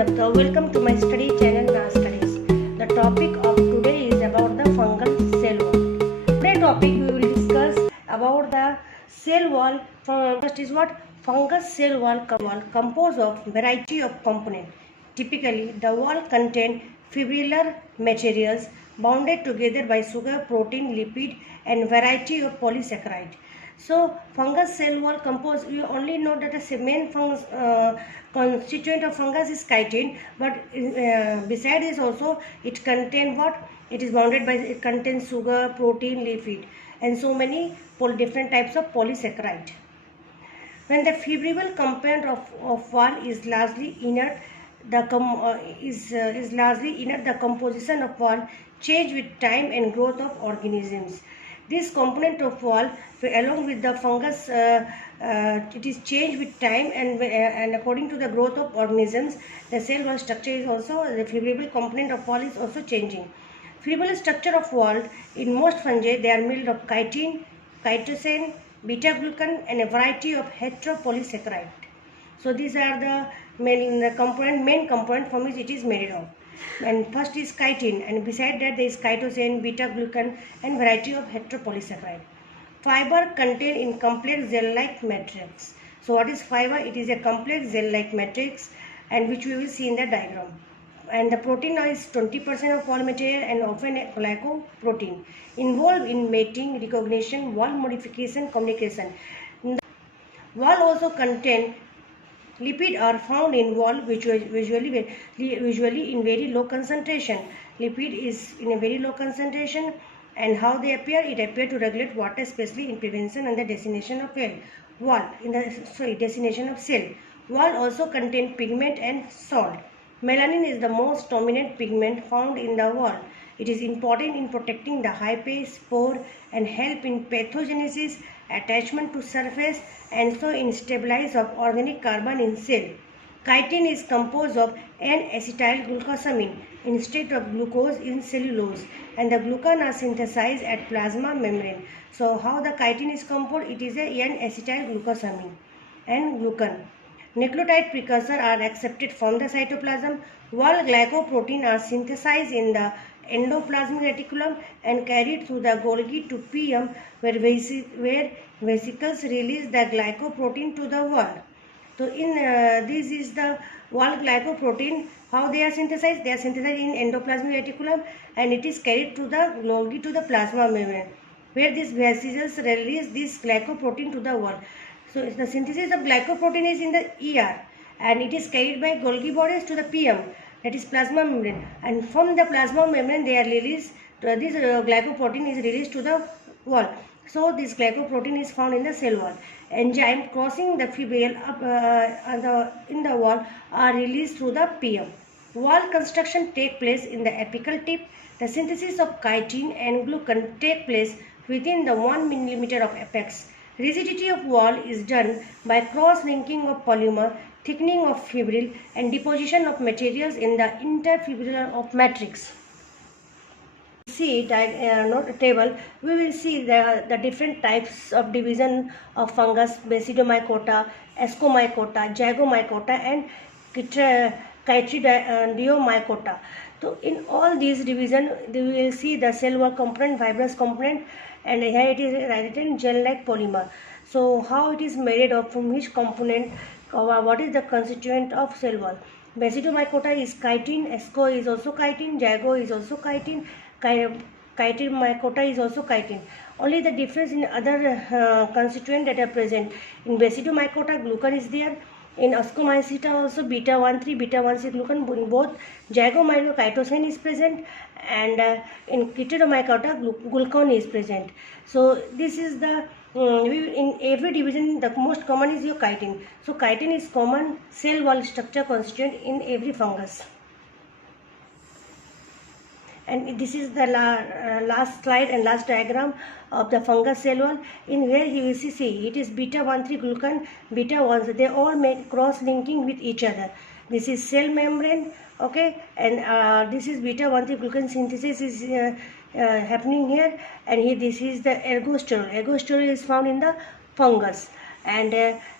Navta. Welcome to my study channel Nazz Studies. The topic of today is about the fungal cell wall. Today topic we will discuss about the cell wall. First is what? Fungus cell wall composed of variety of components. Typically the wall contain fibrillar materials bounded together by sugar, protein, lipid and variety of polysaccharide. So fungus cell wall composed, you only know that the main constituent of fungus is chitin, but beside this also it contains what? It is bounded by, it contains sugar, protein, lipid and so many different types of polysaccharide. When the fibril component of wall is largely inert, the composition of wall change with time and growth of organisms. This component of wall, along with the fungus, it is changed with time and according to the growth of organisms. The cell wall structure is also, the fibril component of wall is also changing. Fibril structure of wall in most fungi, they are made of chitin, chitosan, beta-glucan and a variety of heteropolysaccharide. So these are the main component from which it is made of. And first is chitin, and beside that there is chitosan, beta-glucan and variety of heteropolysaccharide. Fiber contained in complex gel-like matrix. So what is fiber? It is a complex gel-like matrix, and which we will see in the diagram. And the protein is 20% of wall material and often a glycoprotein involved in mating, recognition, wall modification, communication. The wall also contain lipid are found in wall which usually in very low concentration. Lipid is in a very low concentration, and how they appear? It appear to regulate water, especially in prevention and the destination of destination of cell. Wall also contain pigment and salt. Melanin is the most dominant pigment found in the wall. It is important in protecting the hyphae, spore and help in pathogenesis, attachment to surface and so in stabilize of organic carbon in cell. Chitin is composed of N-acetylglucosamine instead of glucose in cellulose, and the glucan are synthesized at plasma membrane. So how the chitin is composed? It is a N-acetylglucosamine and glucan. Nucleotide precursors are accepted from the cytoplasm, while glycoprotein are synthesized in the endoplasmic reticulum and carried through the Golgi to PM, where vesicles release the glycoprotein to the wall. So in this is the wall glycoprotein. How they are synthesized? They are synthesized in endoplasmic reticulum and it is carried through the Golgi to the plasma membrane, where these vesicles release this glycoprotein to the wall. So the synthesis of glycoprotein is in the ER and it is carried by Golgi bodies to the PM, that is plasma membrane, and from the plasma membrane they are released, this glycoprotein is released to the wall. So this glycoprotein is found in the cell wall. Enzyme crossing the fibril in the wall are released through the PM. Wall construction take place in the apical tip. The synthesis of chitin and glucan take place within the 1 mm of apex. Rigidity of wall is done by cross-linking of polymer, thickening of fibril and deposition of materials in the interfibrillar of matrix. See table, we will see the different types of division of fungus: basidiomycota, ascomycota, zygomycota and chytridiomycota. So in all these division, we will see the cell wall component, fibrous component, and here it is written gel-like polymer. So how it is made of, from which component, what is the constituent of cell wall? Basidiomycota is chitin, asco is also chitin, zygo is also chitin, chytridiomycota is also chitin. Only the difference in other constituent that are present. In basidiomycota, glucan is there. In ascomyceta also beta-1,3, beta-1,6 glucan. In both zygomycota, chitosan is present, and in chytridiomycota, glucan is present. So this is the in every division the most common is your chitin. So chitin is common cell wall structure constituent in every fungus. And this is the last slide and last diagram of the fungus cell wall, in where you will see it is beta-1,3 glucan, beta-1, they all make cross-linking with each other. This is cell membrane, okay, and this is beta-1,3 glucan synthesis is happening here, and here this is the ergosterol. Ergosterol is found in the fungus, and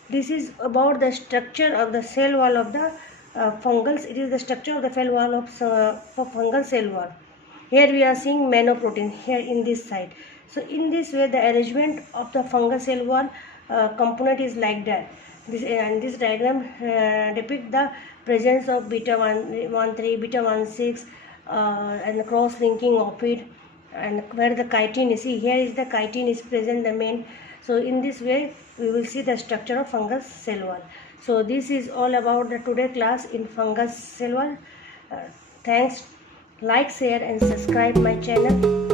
this is about the structure of the cell wall of the fungals. It is the structure of the cell wall of for fungal cell wall. Here we are seeing manoprotein here in this side. So in this way, the arrangement of the fungal cell wall component is like that. This diagram depicts the presence of beta 113, beta 16, and the cross linking of it, and where the chitin is. See, here is the chitin is present, the main. So in this way, we will see the structure of fungus cell wall. So this is all about the today class in fungus cell wall. Thanks. Like, share and subscribe my channel.